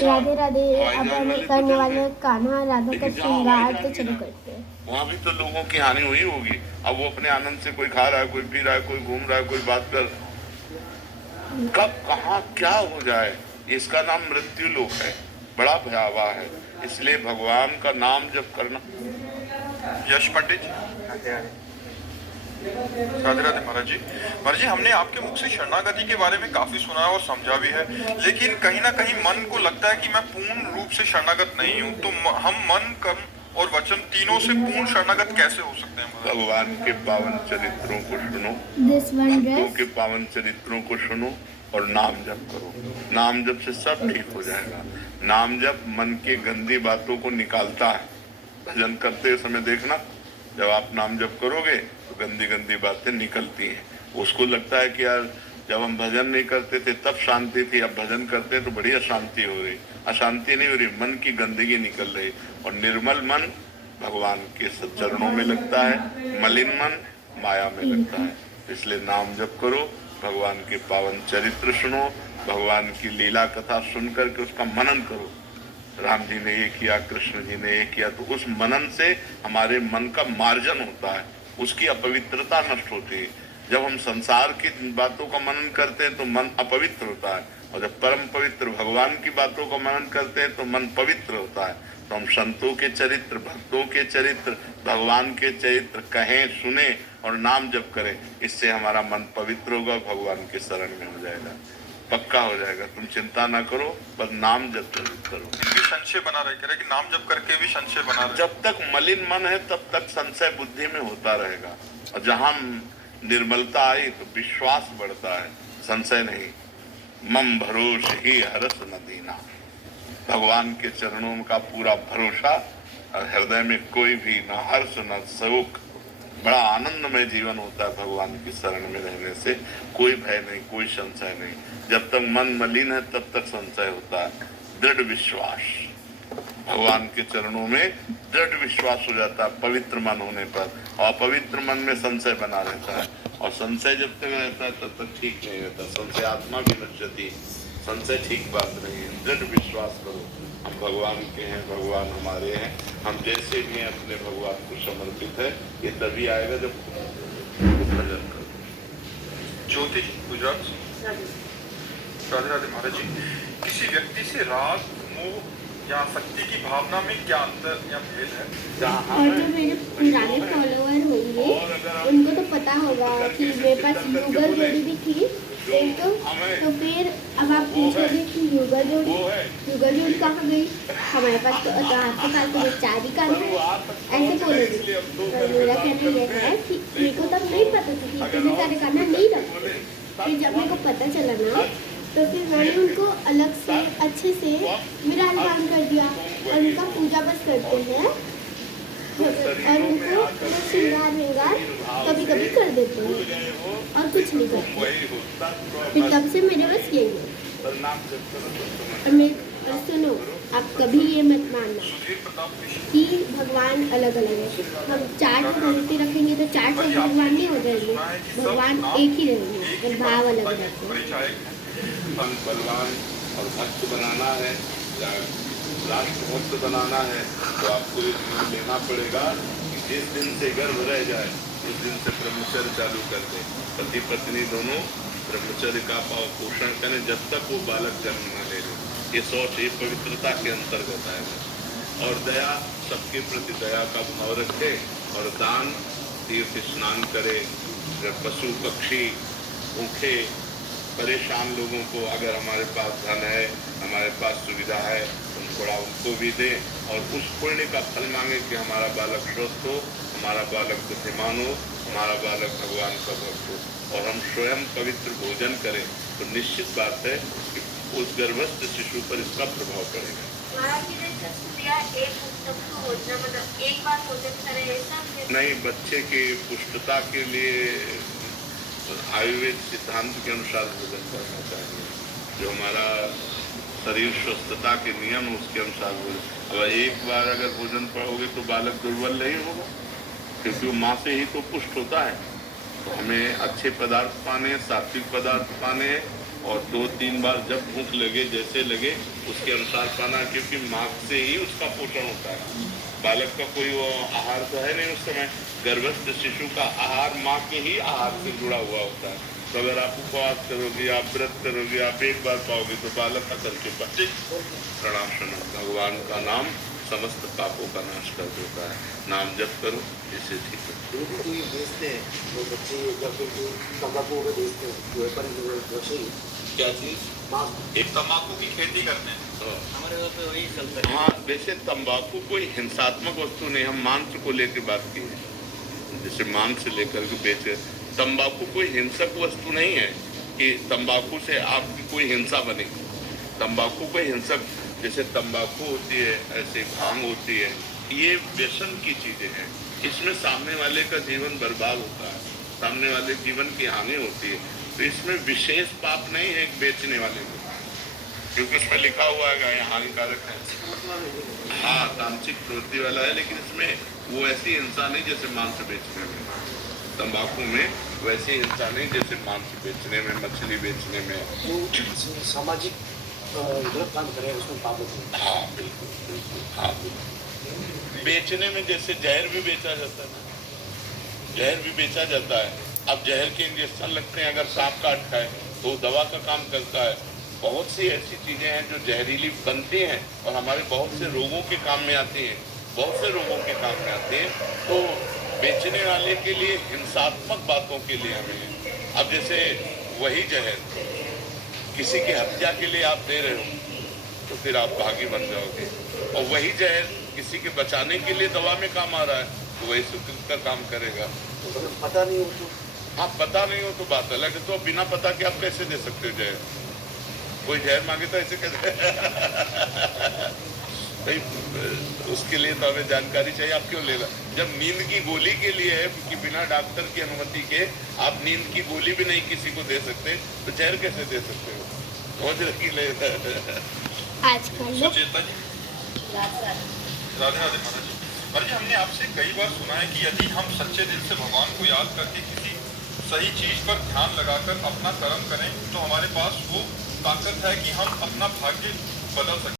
राधे राधे। अब हम करने वाले कान्हा राधा का श्रृंगार तो शुरू करते हैं। वहाँ भी तो लोगों की हानि हुई होगी। अब वो अपने आनंद से कोई खा रहा है, कोई पी रहा है, कोई घूम रहा है, कोई बात कर, कब कहाँ क्या हो जाए, इसका नाम मृत्यु लोक है, बड़ा भयावह है। इसलिए भगवान का नाम जब करना। यश पंडित जी, राधे राधे महाराज जी। महाराज जी, हमने आपके मुख से शरणागति के बारे में काफी सुना है और समझा भी है, लेकिन कहीं ना कहीं मन को लगता है कि मैं पूर्ण रूप से शरणागत नहीं हूँ। तो हम मन, कर्म और वचन तीनों से पूर्ण शरणागत कैसे हो सकते हैं? भगवान के पावन चरित्रों को सुनो, भक्तों के पावन चरित्रों को सुनो और नाम जप करो। नाम जप से सब ठीक हो जाएगा। नाम जप मन की गंदी बातों को निकालता है। भजन करते समय देखना, जब आप नाम जप करोगे तो गंदी गंदी बातें निकलती हैं। उसको लगता है कि यार जब हम भजन नहीं करते थे तब शांति थी, अब भजन करते हैं तो बड़ी अशांति हो रही। अशांति नहीं हो रही, मन की गंदगी निकल रही। और निर्मल मन भगवान के चरणों में लगता है, मलिन मन माया में लगता है। इसलिए नाम जप करो, भगवान के पावन चरित्र सुनो, भगवान की लीला कथा सुन करके उसका मनन करो। राम जी ने ये किया, कृष्ण जी ने ये किया, तो उस मनन से हमारे मन का मार्जन होता है, उसकी अपवित्रता नष्ट होती है। जब हम संसार की बातों का मनन करते हैं तो मन अपवित्र होता है, और जब परम पवित्र भगवान की बातों का मनन करते हैं तो मन पवित्र होता है। तो हम संतों के चरित्र, भक्तों के चरित्र, भगवान के चरित्र कहें, सुने और नाम जप करें। इससे हमारा मन पवित्र होगा, भगवान के शरण में हो जाएगा, पक्का हो जाएगा। तुम चिंता ना करो, बस नाम जप करो। संशय बना रहे, कह रहे कि नाम जप करके भी संशय बना रहे। जब तक मलिन मन है तब तक संशय बुद्धि में होता रहेगा, और जहां निर्मलता आई तो विश्वास बढ़ता है, संशय नहीं। मम भरोस ही हरस न दीना, भगवान के चरणों का पूरा भरोसा, हृदय में कोई भी न हर्ष न शोक, बड़ा आनंदमय जीवन होता है। भगवान की शरण में रहने से कोई भय नहीं, कोई संशय नहीं। जब तक मन मलिन है तब तक संशय होता है। दृढ़ विश्वास, भगवान के चरणों में दृढ़ विश्वास हो जाता है पवित्र मन होने पर, और पवित्र मन में संशय बना रहता है। और संशय जब तक रहता है तब तक ठीक नहीं रहता। संशय आत्मा भी नश्यति, संशय ठीक बात नहीं है। दृढ़ विश्वास करो, हम भगवान के हैं, भगवान हमारे हैं, हम जैसे भी हैं अपने भगवान को समर्पित है। ये तभी आएगा जब भजन करो। ज्योति गुजरात से। राधे राधे महाराज जी, किसी व्यक्ति से राग, मोह या शक्ति की भावना में क्या अंतर या भेद है? और जो मेरे पुराने फॉलोअर होंगे उनको तो पता होगा कि मेरे पास युगल जोड़ी भी थी एक तो फिर अब आप पूछोगे कि युगल जोड़ी कहाँ गई, हमारे पास तो आपके पास तो 4 ही कान है, ऐसे बोलोगे। और मेरा कहना यह है कि मेरे को तब नहीं पता था कि इतने सारे कान नहीं रखते। फिर जब मेरे को पता चला ना तो फिर मैंने उनको अलग से अच्छे से विराजमान कर दिया, और उनका पूजा बस करते हैं, और उनको श्रृंगार विंगार कभी कभी कर देते हैं और कुछ नहीं करते। फिर तब से मेरे बस यही है। सुनो, आप कभी ये मत मानना कि भगवान अलग अलग है। हम 4 मूर्ति रखेंगे तो 4 भगवान नहीं हो जाएंगे, भगवान एक ही रहेंगे, पर भाव अलग रहते हैं। बलवान और भक्त बनाना है या राष्ट्र भक्त बनाना है तो आपको एक निर्णय लेना पड़ेगा कि जिस दिन से गर्भ रह जाए उस दिन से ब्रह्मचर्य चालू कर दे। पति पत्नी दोनों ब्रह्मचर्य का पोषण करें जब तक वो बालक जन्म न ले ले। ये शौच, ये पवित्रता के अंतर्गत आएगा। और दया, सबके प्रति दया का भाव रखे, और दान, तीर्थ स्नान करे, पशु पक्षी भूखे परेशान लोगों को, अगर हमारे पास धन है, हमारे पास सुविधा है, हम थोड़ा उनको भी दें, और उस पुण्य का फल मांगे कि हमारा बालक स्वस्थ हो, हमारा बालक बुद्धिमान हो, हमारा बालक भगवान का भक्त हो, और हम स्वयं पवित्र भोजन करें तो निश्चित बात है कि उस गर्भस्थ शिशु पर इसका प्रभाव पड़ेगा। नहीं, बच्चे की पुष्टता के लिए आयुर्वेद सिद्धांत के अनुसार भोजन करना चाहिए। जो हमारा शरीर स्वस्थता के नियम उसके अनुसार भोजन। अब एक बार अगर भोजन पाओगे तो बालक दुर्बल नहीं होगा, क्योंकि वो माँ से ही तो पुष्ट होता है। तो हमें अच्छे पदार्थ पाने, सात्विक पदार्थ पाने, और 2-3 बार जब भूख लगे जैसे लगे उसके अनुसार खाना, क्योंकि माँ से ही उसका पोषण होता है। बालक का कोई वो आहार तो है नहीं उस समय, गर्भस्थ शिशु का आहार माँ के ही आहार से जुड़ा हुआ होता है। तो अगर आप उपवास करोगे, आप व्रत करोगे, आप एक बार पाओगे तो बालक का करके पाते। प्रणाम सुनो, भगवान का नाम समस्त पापों का नाश कर देता है। नाम जप करो, इससे ठीक है। कोई बेचते हैं तो बच्चे या फिर जो तंबाकू वगैरह बेचते हैं, जो व्यापारी जो सही क्या चीज? एक तंबाकू की खेती करते हैं, हमारे वहाँ पे वही चलता है। हाँ, वैसे तंबाकू कोई हिंसात्मक वस्तु नहीं, हम मांस को लेकर बात की है, जैसे मांस से लेकर के बेचे। तंबाकू कोई हिंसक वस्तु नहीं है कि तंबाकू से आपकी कोई हिंसा बने। तंबाकू कोई हिंसक, जैसे तंबाकू होती है ऐसे भांग होती है, ये व्यसन की चीजें हैं। इसमें सामने वाले का जीवन बर्बाद होता है, सामने वाले जीवन की हानि होती है। तो इसमें विशेष पाप नहीं है एक बेचने वाले को, क्योंकि इसमें लिखा हुआ है ये हानिकारक है। हाँ, तामसिक प्रवृत्ति वाला है, लेकिन इसमें वो ऐसी हिंसा नहीं जैसे मांस बेचने में। तंबाकू में वैसी हिंसा नहीं जैसे मांस बेचने में, मछली बेचने में। जो सामाजिक गलत काम करे उसमें पाप होते हैं। हाँ बिल्कुल बिल्कुल, हाँ बिल्कुल। बेचने में जैसे जहर भी बेचा जाता है, जहर भी बेचा जाता है। अब जहर के इंजेक्शन लगते हैं, अगर सांप काट खाए तो दवा का काम करता है। बहुत सी ऐसी चीजें हैं जो जहरीली बनती हैं और हमारे बहुत से रोगों के काम में आती हैं, बहुत से रोगों के काम में आती हैं। तो बेचने वाले के लिए हिंसात्मक बातों के लिए हमें, अब जैसे वही जहर किसी की हत्या के लिए आप दे रहे हो तो फिर आप भागी बन जाओगे, और वही जहर किसी के बचाने के लिए दवा में काम आ रहा है तो वही सुकृत का काम करेगा। तो अगर पता नहीं हो तो हाँ, पता नहीं हो तो बात अलग है। तो बिना पता के आप कैसे दे सकते हो जहर? कोई जहर मांगे तो ऐसे कैसे भाई, उसके लिए तो हमें जानकारी चाहिए। आप क्यों लेगा? जब नींद की गोली के लिए है कि बिना डॉक्टर की अनुमति के आप नींद की गोली भी नहीं किसी को दे सकते, तो जहर कैसे दे सकते हो? बहुत रखी ले आजकल लोग सुचेता जी, राधे राधे महाराज जी। महाराज जी, हमने आपसे कई बार सुना है कि यदि हम सच्चे दिल से भगवान को याद करके किसी सही चीज पर ध्यान लगाकर अपना कर्म करें तो हमारे पास वो ताकत है कि हम अपना भाग्य बदल सकते हैं।